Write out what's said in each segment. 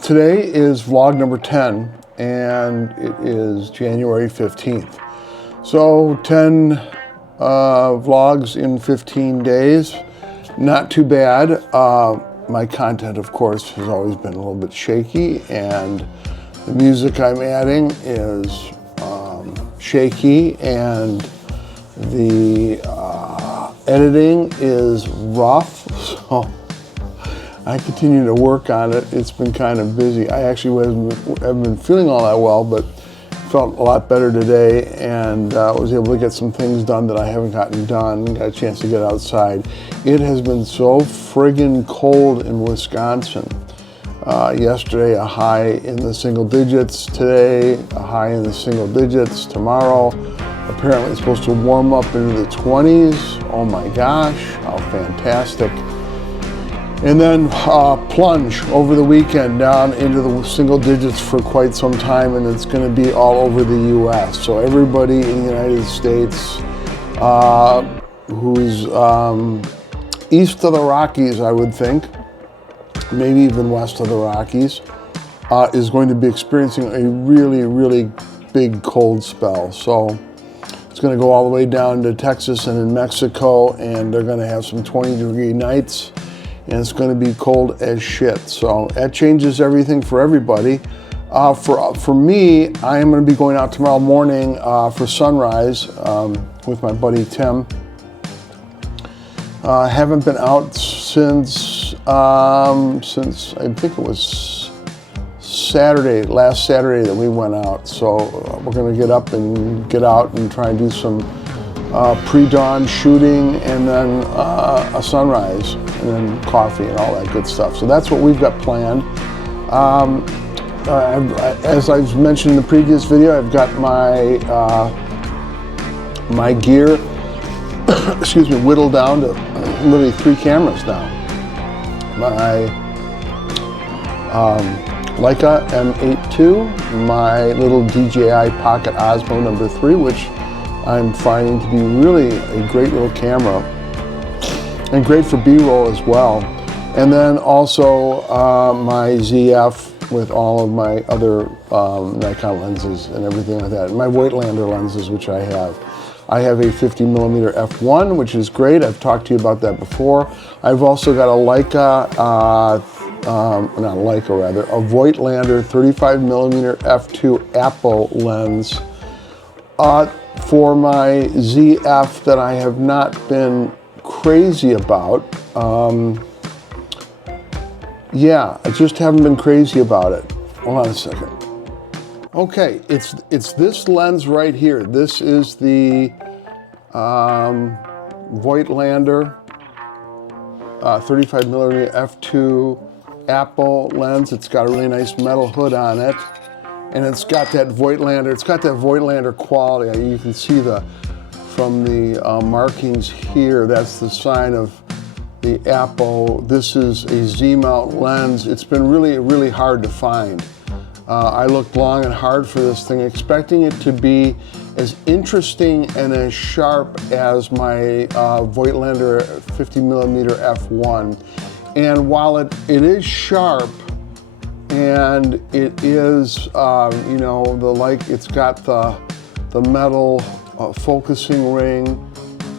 Today is vlog number 10, and it is January 15th. So 10 vlogs in 15 days, not too bad. My content, of course, has always been a little bit shaky, and the music I'm adding is shaky, and the editing is rough, so I continue to work on it. It's been kind of busy. I actually haven't been feeling all that well, but felt a lot better today, and was able to get some things done that I haven't gotten done. Got a chance to get outside. It has been so friggin' cold in Wisconsin. Yesterday, a high in the single digits. Today, a high in the single digits. Tomorrow, apparently it's supposed to warm up into the 20s. Oh my gosh, how fantastic. And then plunge over the weekend down into the single digits for quite some time, and it's going to be all over the U.S. So everybody in the United States who's east of the Rockies, I would think, maybe even west of the Rockies, is going to be experiencing a really, really big cold spell. So it's going to go all the way down to Texas and in Mexico, and they're going to have some 20-degree nights. And it's going to be cold as shit. So that changes everything for everybody. For me, I am going to be going out tomorrow morning for sunrise with my buddy Tim. Haven't been out since I think it was last Saturday that we went out. So we're going to get up and get out and try and do some pre-dawn shooting, and then a sunrise, and then coffee and all that good stuff. So that's what we've got planned. As I've mentioned in the previous video, I've got my my gear excuse me, whittled down to literally 3 cameras now. My Leica M8 II, my little DJI Pocket Osmo number 3, which I'm finding to be really a great little camera and great for B-roll as well. And then also my ZF with all of my other Nikon lenses and everything like that. My Voigtlander lenses, which I have. I have a 50mm f1, which is great. I've talked to you about that before. I've also got a Leica, not a Leica rather, a Voigtlander 35mm f2 Apple lens for my ZF that I have not been crazy about. Yeah, I just haven't been crazy about it. Hold on a second. Okay, it's this lens right here. This is the Voigtlander 35mm f2 Apple lens. It's got a really nice metal hood on it. And it's got that Voigtlander quality. You can see from the markings here, that's the sign of the Apple. This is a Z-mount lens. It's been really, really hard to find. I looked long and hard for this thing, expecting it to be as interesting and as sharp as my Voigtlander 50mm f1. And while it is sharp, and it is, you know, it's got the metal focusing ring.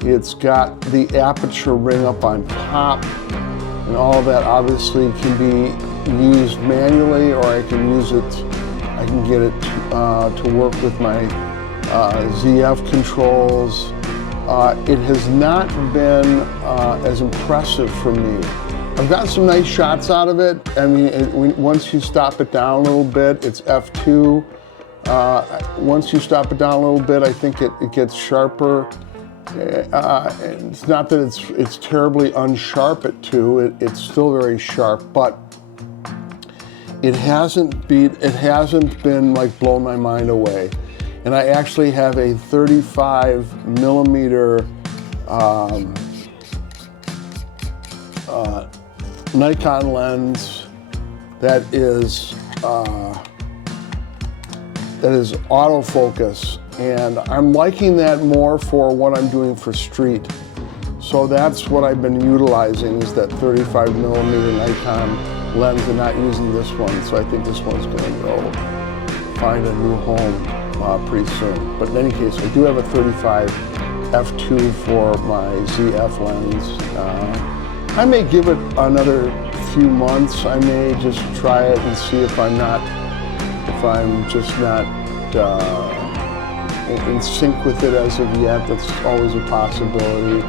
It's got the aperture ring up on top, and all of that obviously can be used manually, or I can get it to work with my ZF controls. It has not been as impressive for me. I've gotten some nice shots out of it. I mean, once you stop it down a little bit, it's f2. Once you stop it down a little bit, I think it gets sharper. It's not that it's terribly unsharp at 2. It's still very sharp, but it hasn't been like blowing my mind away. And I actually have a 35mm Nikon lens that is autofocus, and I'm liking that more for what I'm doing for street. So that's what I've been utilizing, is that 35 millimeter Nikon lens and not using this one. So I think this one's going to go find a new home pretty soon. But in any case, I do have a 35 f2 for my ZF lens. I may give it another few months. I may just try it and see if I'm just not in sync with it as of yet. That's always a possibility.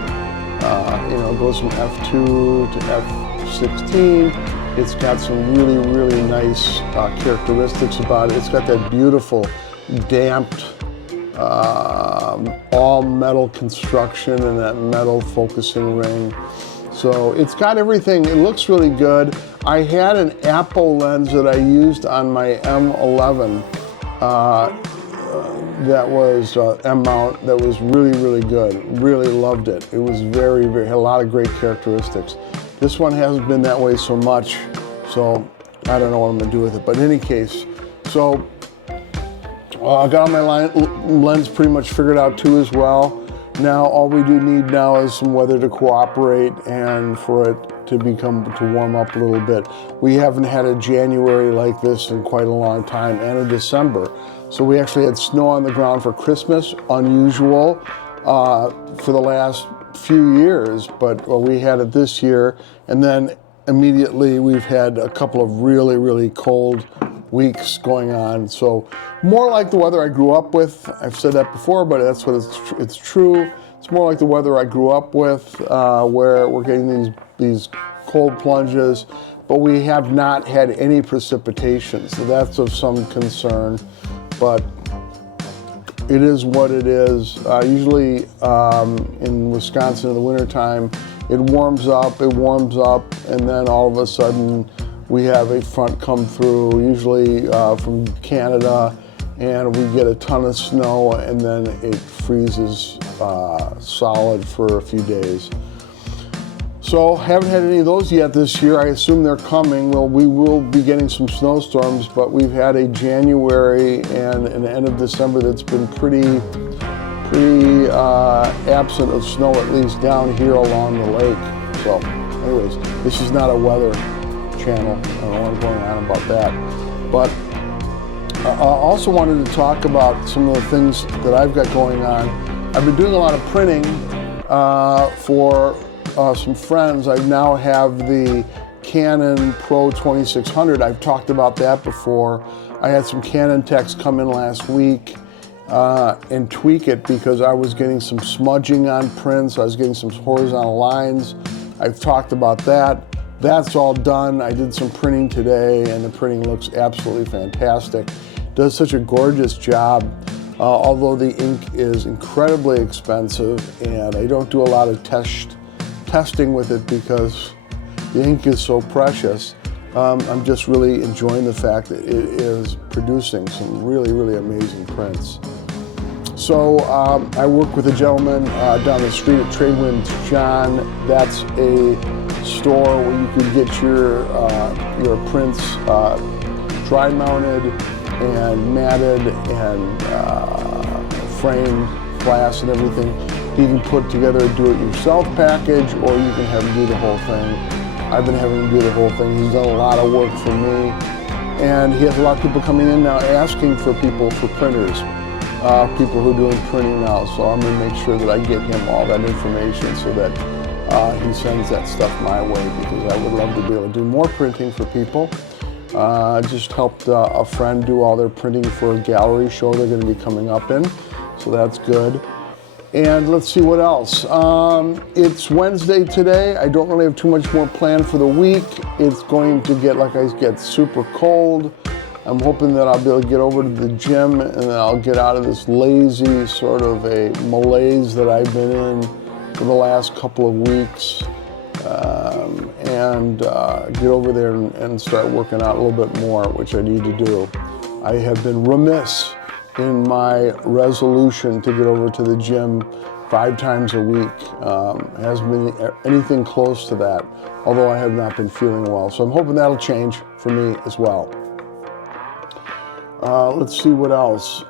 You know, it goes from f2 to f16. It's got some really, really nice characteristics about it. It's got that beautiful damped all metal construction and that metal focusing ring. So it's got everything. It looks really good. I had an Apple lens that I used on my M11 that was M-mount, that was really, really good. Really loved it. It was very, very, had a lot of great characteristics. This one hasn't been that way so much, so I don't know what I'm gonna do with it. But in any case, so I got my lens pretty much figured out too as well. Now all we do need now is some weather to cooperate and for it to warm up a little bit. We haven't had a January like this in quite a long time, and a December. So we actually had snow on the ground for Christmas, unusual for the last few years, but we had it this year. And then immediately we've had a couple of really, really cold weeks going on. So more like the weather I grew up with. I've said that before, but that's what it's true. It's more like the weather I grew up with, where we're getting these cold plunges, but we have not had any precipitation. So that's of some concern, but it is what it is. Usually in Wisconsin in the wintertime, it warms up, and then all of a sudden we have a front come through, usually from Canada, and we get a ton of snow, and then it freezes solid for a few days. So haven't had any of those yet this year. I assume they're coming. Well, we will be getting some snowstorms, but we've had a January and an end of December that's been pretty absent of snow, at least down here along the lake. So anyways, this is not a weather channel. I don't know what's going on about that. But I also wanted to talk about some of the things that I've got going on. I've been doing a lot of printing for some friends. I now have the Canon Pro 2600. I've talked about that before. I had some Canon techs come in last week and tweak it because I was getting some smudging on prints. I was getting some horizontal lines. I've talked about that. That's all done. I did some printing today, and the printing looks absolutely fantastic. Does such a gorgeous job, although the ink is incredibly expensive, and I don't do a lot of testing with it because the ink is so precious. I'm just really enjoying the fact that it is producing some really, really amazing prints. So I work with a gentleman down the street at Tradewinds, John. That's a store where you can get your prints dry mounted and matted and framed, glass and everything. You can put together a do-it-yourself package, or you can have him do the whole thing. I've been having him do the whole thing. He's done a lot of work for me, and he has a lot of people coming in now asking for people for printers, people who are doing printing now. So I'm going to make sure that I get him all that information so that he sends that stuff my way, because I would love to be able to do more printing for people. Just helped a friend do all their printing for a gallery show they're going to be coming up in, so that's good. And let's see what else. It's Wednesday today. I don't really have too much more planned for the week. It's going to get super cold. I'm hoping that I'll be able to get over to the gym and then I'll get out of this lazy sort of a malaise that I've been in for the last couple of weeks, and get over there and start working out a little bit more, which I need to do. I have been remiss in my resolution to get over to the gym 5 times a week. It hasn't been anything close to that, although I have not been feeling well. So I'm hoping that'll change for me as well. Let's see what else.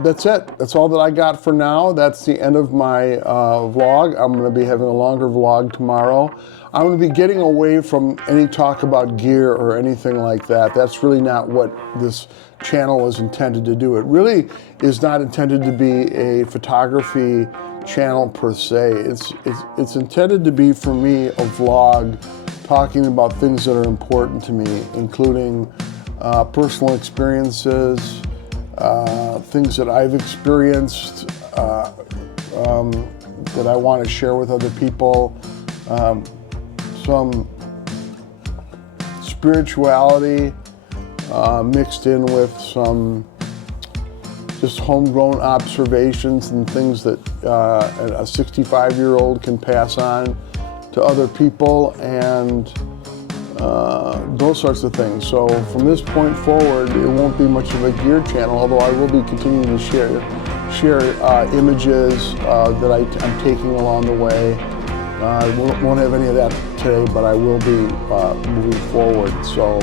That's it. That's all that I got for now. That's the end of my vlog. I'm going to be having a longer vlog tomorrow. I'm going to be getting away from any talk about gear or anything like that. That's really not what this channel is intended to do. It really is not intended to be a photography channel per se. It's intended to be, for me, a vlog talking about things that are important to me, including personal experiences, things that I've experienced that I want to share with other people, some spirituality mixed in with some just homegrown observations and things that a 65-year-old can pass on to other people, and those sorts of things. So from this point forward, it won't be much of a gear channel, although I will be continuing to share images that I'm taking along the way. I won't have any of that today, but I will be moving forward. So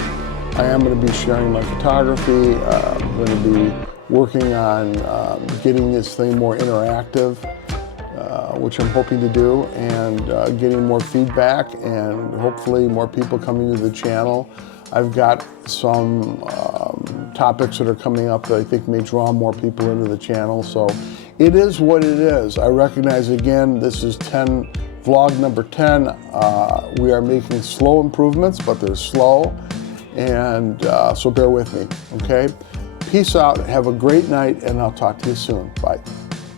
I am going to be sharing my photography. I'm going to be working on getting this thing more interactive, which I'm hoping to do, and getting more feedback and hopefully more people coming to the channel. I've got some topics that are coming up that I think may draw more people into the channel. So it is what it is. I recognize, again, this is vlog number 10. We are making slow improvements, but they're slow. And so bear with me, okay? Peace out, have a great night, and I'll talk to you soon. Bye.